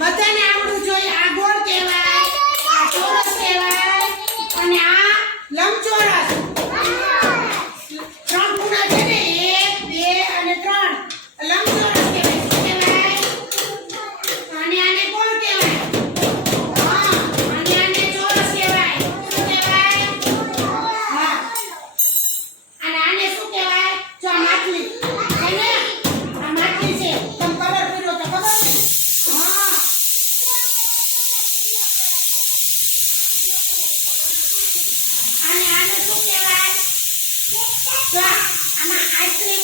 બધાને આવડવું જોઈએ. આ ગોળ આ ચોરસ કહેવાય અને આ અને આને શું કહેવાય? આમાં આઈસ્ક્રીમ